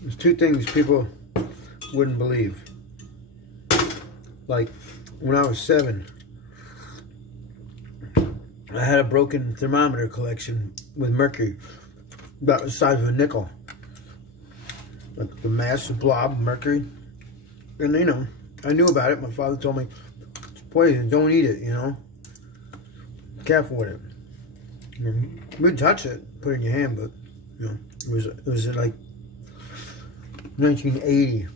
There's two things people wouldn't believe. Like, when I was 7, I had a broken thermometer collection with mercury, about the size of a nickel. Like the massive blob of mercury. And, you know, I knew about it. My father told me, it's poison, don't eat it, you know. Careful with it. You would touch it, put it in your hand, but, you know, it was like 1980.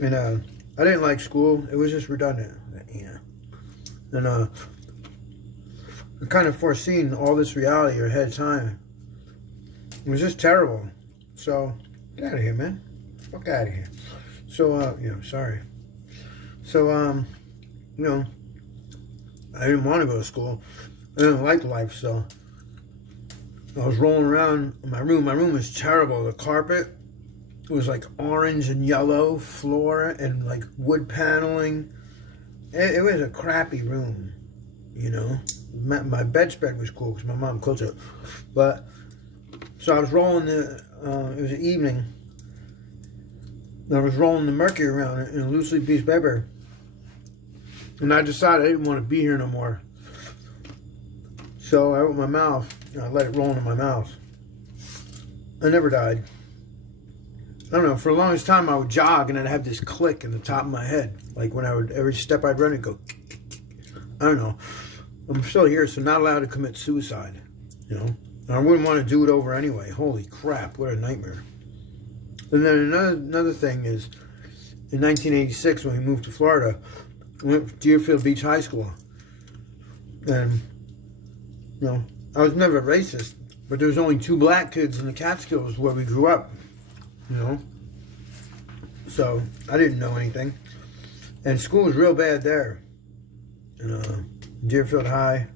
And I didn't like school. It was just redundant, you know. And I kind of foreseen all this reality ahead of time. It was just terrible. So, get out of here, man. Fuck out of here. So, you know, sorry. So, you know, I didn't want to go to school. I didn't like life, so I was rolling around in my room. My room was terrible. The carpet was like orange and yellow floor and like wood paneling. It was a crappy room, you know. My bedspread was cool because my mom cooked it. But, so I was rolling it was an evening. I was rolling the mercury around in a loose leaf piece of paper. And I decided I didn't want to be here no more. So I opened my mouth and I let it roll into my mouth. I never died. I don't know, for the longest time I would jog and I'd have this click in the top of my head. Like when I would, every step I'd run, it'd go, I don't know. I'm still here, so not allowed to commit suicide, you know. And I wouldn't want to do it over anyway. Holy crap, what a nightmare. And then another thing is, in 1986 when we moved to Florida, we went to Deerfield Beach High School. And, you know, I was never racist, but there was only 2 black kids in the Catskills where we grew up, you know. So, I didn't know anything. And school was real bad there. And, Deerfield High.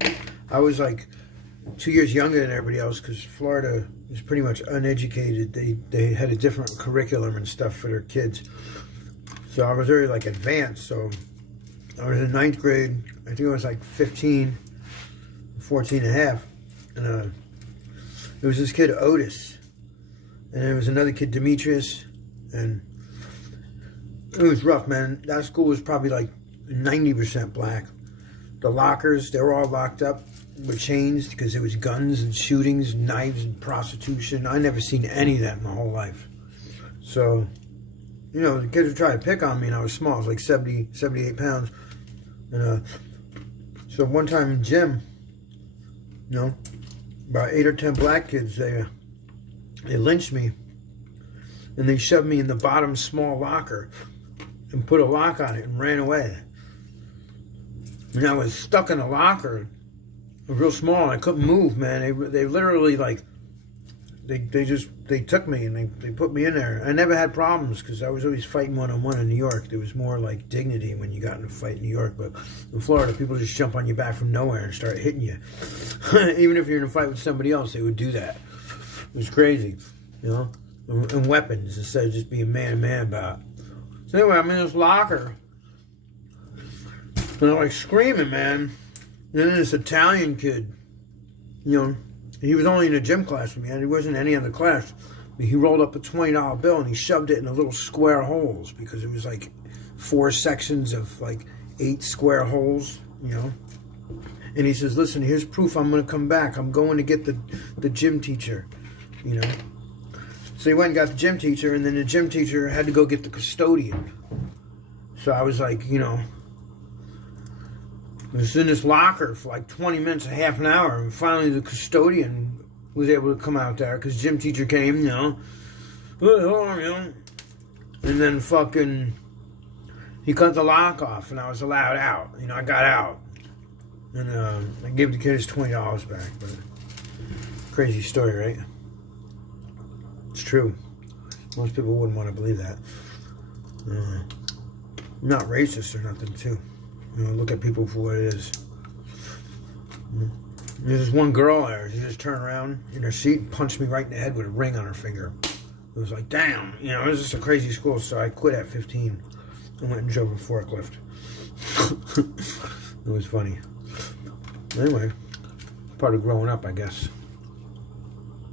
I was like 2 years younger than everybody else because Florida was pretty much uneducated. They had a different curriculum and stuff for their kids. So I was very like advanced. So I was in 9th grade. I think I was like 15, 14 and a half. And there was this kid Otis. And there was another kid Demetrius. And it was rough, man. That school was probably like 90% black. The lockers, they were all locked up with chains because there was guns and shootings, and knives and prostitution. I never seen any of that in my whole life. So, you know, the kids would try to pick on me and I was small. I was like 70, 78 pounds. And so one time in gym, you know, about 8 or 10 black kids, they lynched me. And they shoved me in the bottom small locker and put a lock on it and ran away. And I was stuck in a locker, real small, and I couldn't move, man. They literally, like, they took me and they put me in there. I never had problems because I was always fighting one-on-one in New York. There was more, like, dignity when you got in a fight in New York. But in Florida, people just jump on your back from nowhere and start hitting you. Even if you're in a fight with somebody else, they would do that. It was crazy, you know? And weapons instead of just being man-to-man about it. So anyway, I'm in this locker. And I'm like screaming, man. And then this Italian kid, you know, he was only in a gym class with me, and he wasn't in any other class. But he rolled up a $20 bill and he shoved it in the little square holes because it was like 4 sections of like 8 square holes, you know. And he says, listen, here's proof I'm going to come back. I'm going to get the gym teacher, you know. So he went and got the gym teacher, and then the gym teacher had to go get the custodian. So I was like, you know, I was in this locker for like 20 minutes, a half an hour, and finally the custodian was able to come out there because gym teacher came, you know, and then fucking he cut the lock off, and I was allowed out. You know, I got out, and I gave the kid his $20 back. But crazy story, right? It's true. Most people wouldn't want to believe that. I'm not racist or nothing, too. You know, look at people for what it is. There's this one girl there. She just turned around in her seat and punched me right in the head with a ring on her finger. It was like, damn. You know, it was just a crazy school, so I quit at 15 and went and drove a forklift. It was funny. Anyway, part of growing up, I guess.